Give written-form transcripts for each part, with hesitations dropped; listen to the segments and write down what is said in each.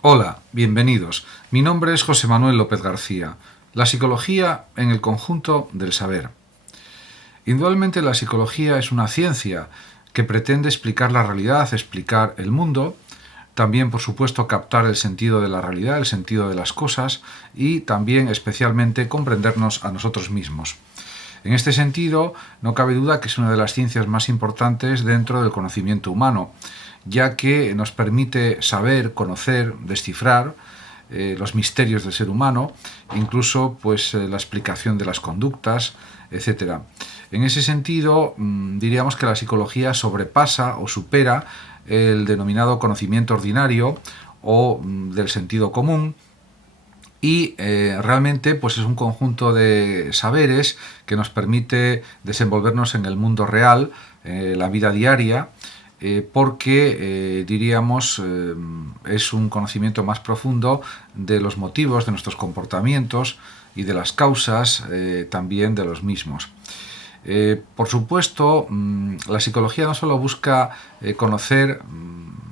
Hola, bienvenidos. Mi nombre es José Manuel López García. La psicología en el conjunto del saber. Indudablemente la psicología es una ciencia que pretende explicar la realidad, explicar el mundo, también por supuesto captar el sentido de la realidad, el sentido de las cosas y también especialmente comprendernos a nosotros mismos. En este sentido, no cabe duda que es una de las ciencias más importantes dentro del conocimiento humano, ya que nos permite saber, conocer, descifrar los misterios del ser humano, incluso la explicación de las conductas, etcétera. En ese sentido, diríamos que la psicología sobrepasa o supera el denominado conocimiento ordinario o del sentido común, y realmente es un conjunto de saberes que nos permite desenvolvernos en el mundo real, la vida diaria, porque diríamos es un conocimiento más profundo de los motivos de nuestros comportamientos y de las causas también de los mismos. Por supuesto, la psicología no solo busca conocer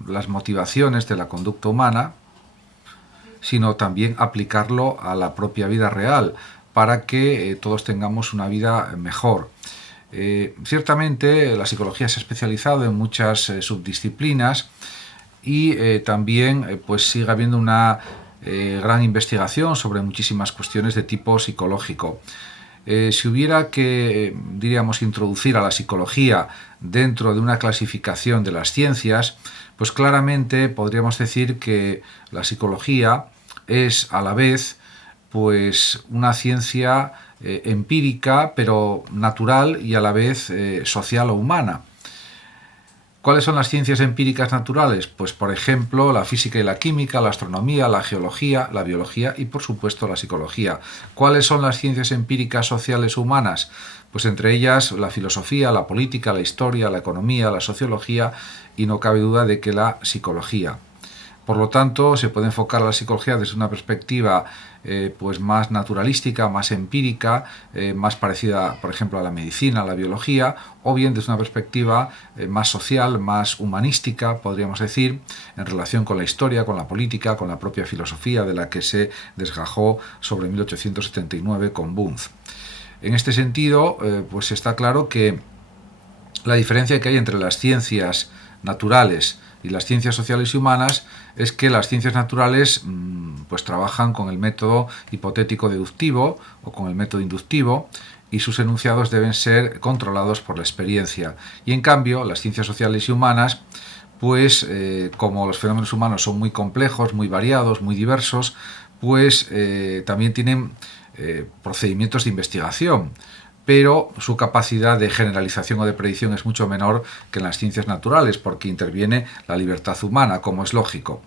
las motivaciones de la conducta humana, sino también aplicarlo a la propia vida real para que todos tengamos una vida mejor. Ciertamente la psicología se ha especializado en muchas subdisciplinas y también sigue habiendo una gran investigación sobre muchísimas cuestiones de tipo psicológico. Si hubiera que, diríamos, introducir a la psicología dentro de una clasificación de las ciencias, pues claramente podríamos decir que la psicología es a la vez una ciencia empírica, pero natural y a la vez social o humana. ¿Cuáles son las ciencias empíricas naturales? Pues, por ejemplo, la física y la química, la astronomía, la geología, la biología y, por supuesto, la psicología. ¿Cuáles son las ciencias empíricas sociales humanas? Pues entre ellas la filosofía, la política, la historia, la economía, la sociología y no cabe duda de que la psicología. Por lo tanto, se puede enfocar a la psicología desde una perspectiva más naturalística, más empírica, más parecida, por ejemplo, a la medicina, a la biología, o bien desde una perspectiva más social, más humanística, podríamos decir, en relación con la historia, con la política, con la propia filosofía de la que se desgajó sobre 1879 con Wundt. En este sentido, está claro que la diferencia que hay entre las ciencias naturales y las ciencias sociales y humanas es que las ciencias naturales trabajan con el método hipotético deductivo o con el método inductivo y sus enunciados deben ser controlados por la experiencia. Y en cambio, las ciencias sociales y humanas, como los fenómenos humanos son muy complejos, muy variados, muy diversos, también tienen procedimientos de investigación, pero su capacidad de generalización o de predicción es mucho menor que en las ciencias naturales, porque interviene la libertad humana, como es lógico.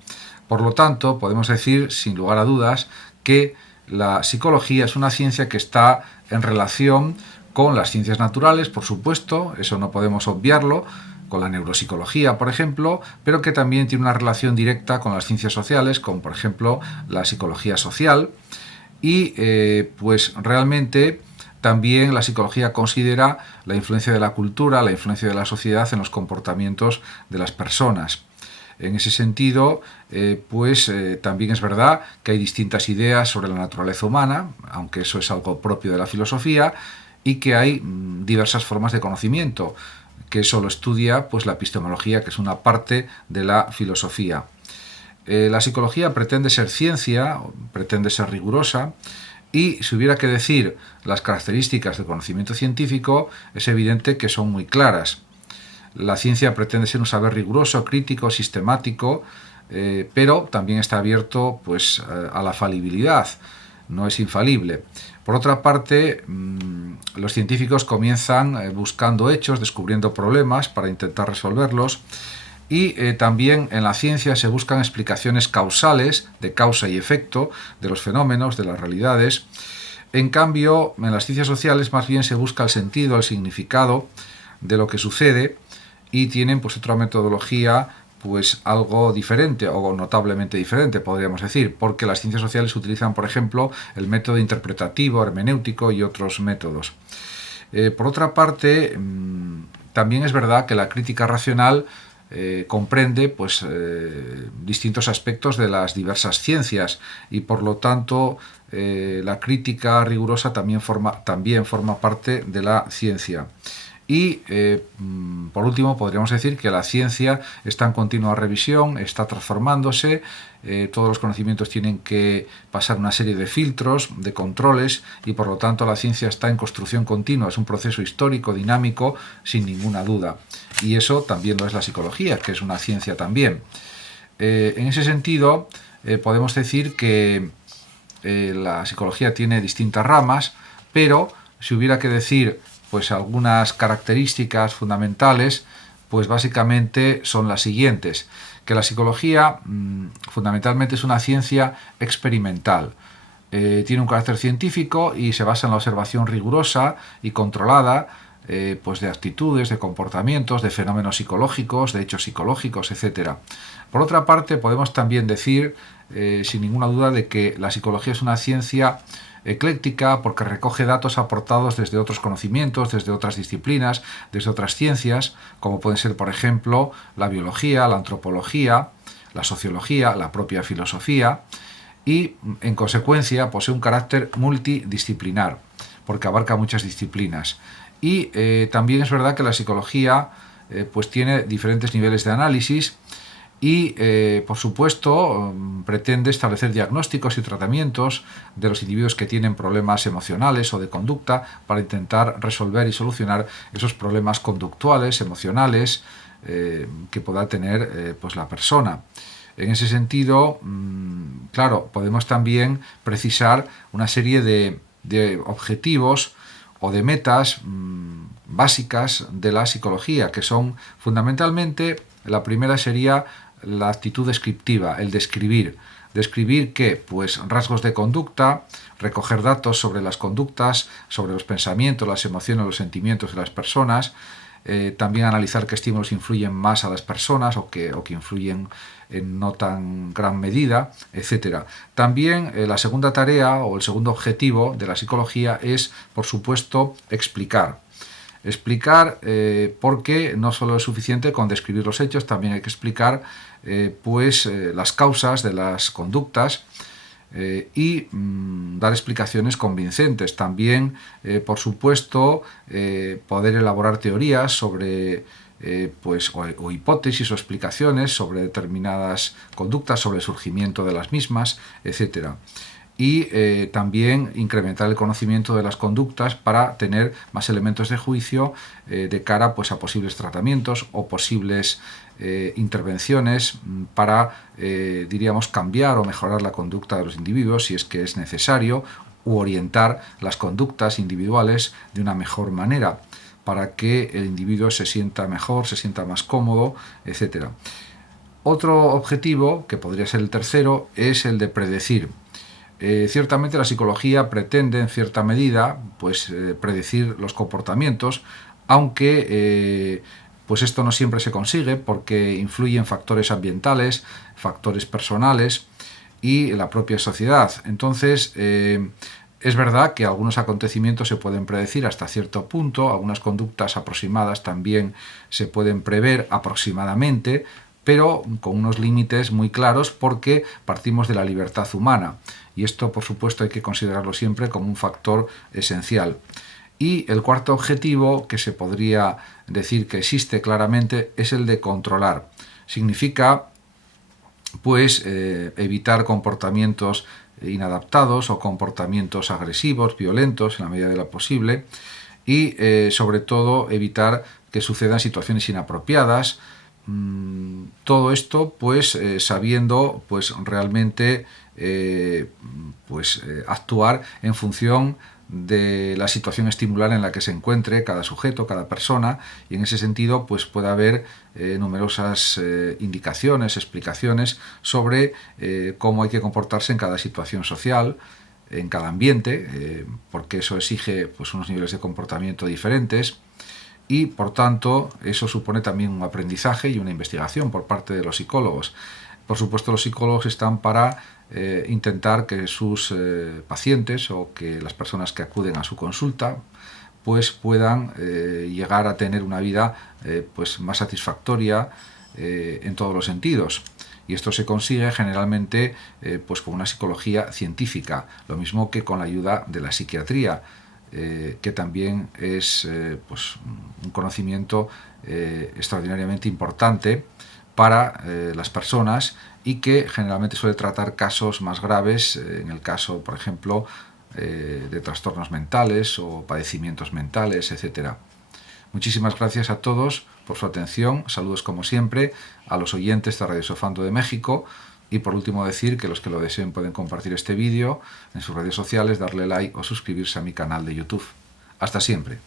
Por lo tanto, podemos decir, sin lugar a dudas, que la psicología es una ciencia que está en relación con las ciencias naturales, por supuesto, eso no podemos obviarlo, con la neuropsicología, por ejemplo, pero que también tiene una relación directa con las ciencias sociales, como por ejemplo la psicología social, y realmente también la psicología considera la influencia de la cultura, la influencia de la sociedad en los comportamientos de las personas. En ese sentido, también es verdad que hay distintas ideas sobre la naturaleza humana, aunque eso es algo propio de la filosofía, y que hay diversas formas de conocimiento, que eso lo estudia la epistemología, que es una parte de la filosofía. La psicología pretende ser ciencia, pretende ser rigurosa, y si hubiera que decir las características del conocimiento científico, es evidente que son muy claras. La ciencia pretende ser un saber riguroso, crítico, sistemático, pero también está abierto a la falibilidad, no es infalible. Por otra parte, los científicos comienzan buscando hechos, descubriendo problemas para intentar resolverlos, y también en la ciencia se buscan explicaciones causales, de causa y efecto, de los fenómenos, de las realidades. En cambio, en las ciencias sociales más bien se busca el sentido, el significado de lo que sucede, y tienen otra metodología algo diferente o notablemente diferente, podríamos decir, porque las ciencias sociales utilizan, por ejemplo, el método interpretativo, hermenéutico y otros métodos. Por otra parte, también es verdad que la crítica racional comprende pues, distintos aspectos de las diversas ciencias y por lo tanto la crítica rigurosa también forma parte de la ciencia. Y por último podríamos decir que la ciencia está en continua revisión, está transformándose, todos los conocimientos tienen que pasar una serie de filtros, de controles y por lo tanto la ciencia está en construcción continua, es un proceso histórico, dinámico, sin ninguna duda. Y eso también lo es la psicología, que es una ciencia también. En ese sentido podemos decir que la psicología tiene distintas ramas, pero si hubiera que decir pues algunas características fundamentales, pues básicamente son las siguientes: que la psicología fundamentalmente es una ciencia experimental, tiene un carácter científico y se basa en la observación rigurosa y controlada pues de actitudes, de comportamientos, de fenómenos psicológicos, de hechos psicológicos, etc. Por otra parte, podemos también decir, sin ninguna duda, de que la psicología es una ciencia ecléctica porque recoge datos aportados desde otros conocimientos, desde otras disciplinas, desde otras ciencias, como pueden ser, por ejemplo, la biología, la antropología, la sociología, la propia filosofía, y en consecuencia posee un carácter multidisciplinar porque abarca muchas disciplinas. Y también es verdad que la psicología pues tiene diferentes niveles de análisis y, por supuesto, pretende establecer diagnósticos y tratamientos de los individuos que tienen problemas emocionales o de conducta para intentar resolver y solucionar esos problemas conductuales, emocionales, que pueda tener pues la persona. En ese sentido, claro, podemos también precisar una serie de objetivos o de metas básicas de la psicología, que son fundamentalmente, la primera sería la actitud descriptiva, el describir. ¿Describir qué? Pues rasgos de conducta, recoger datos sobre las conductas, sobre los pensamientos, las emociones, los sentimientos de las personas, también analizar qué estímulos influyen más a las personas o que influyen en no tan gran medida, etc. También la segunda tarea o el segundo objetivo de la psicología es, por supuesto, explicar. Explicar porque no solo es suficiente con describir los hechos, también hay que explicar las causas de las conductas y dar explicaciones convincentes. También, por supuesto, poder elaborar teorías sobre o hipótesis o explicaciones sobre determinadas conductas, sobre el surgimiento de las mismas, etc. Y también incrementar el conocimiento de las conductas para tener más elementos de juicio de cara pues, a posibles tratamientos o posibles intervenciones para, diríamos, cambiar o mejorar la conducta de los individuos si es que es necesario, u orientar las conductas individuales de una mejor manera para que el individuo se sienta mejor, se sienta más cómodo, etc. Otro objetivo, que podría ser el tercero, es el de predecir. Ciertamente la psicología pretende en cierta medida pues, predecir los comportamientos, aunque pues esto no siempre se consigue porque influyen factores ambientales, factores personales y la propia sociedad. Entonces es verdad que algunos acontecimientos se pueden predecir hasta cierto punto, algunas conductas aproximadas también se pueden prever aproximadamente, pero con unos límites muy claros porque partimos de la libertad humana y esto por supuesto hay que considerarlo siempre como un factor esencial. Y el cuarto objetivo, que se podría decir que existe claramente, es el de controlar. Significa pues evitar comportamientos inadaptados o comportamientos agresivos, violentos en la medida de lo posible y sobre todo evitar que sucedan situaciones inapropiadas. Todo esto pues sabiendo pues realmente actuar en función de la situación estimular en la que se encuentre cada sujeto, cada persona, y en ese sentido pues puede haber numerosas indicaciones, explicaciones sobre cómo hay que comportarse en cada situación social, en cada ambiente, porque eso exige pues unos niveles de comportamiento diferentes y por tanto eso supone también un aprendizaje y una investigación por parte de los psicólogos. Por supuesto, los psicólogos están para intentar que sus pacientes o que las personas que acuden a su consulta pues puedan llegar a tener una vida pues más satisfactoria, en todos los sentidos. Y esto se consigue generalmente pues con una psicología científica, lo mismo que con la ayuda de la psiquiatría, que también es pues un conocimiento extraordinariamente importante para las personas y que generalmente suele tratar casos más graves, en el caso, por ejemplo, de trastornos mentales o padecimientos mentales, etc. Muchísimas gracias a todos por su atención, saludos como siempre a los oyentes de Radio Sofando de México y por último decir que los que lo deseen pueden compartir este vídeo en sus redes sociales, darle like o suscribirse a mi canal de YouTube. Hasta siempre.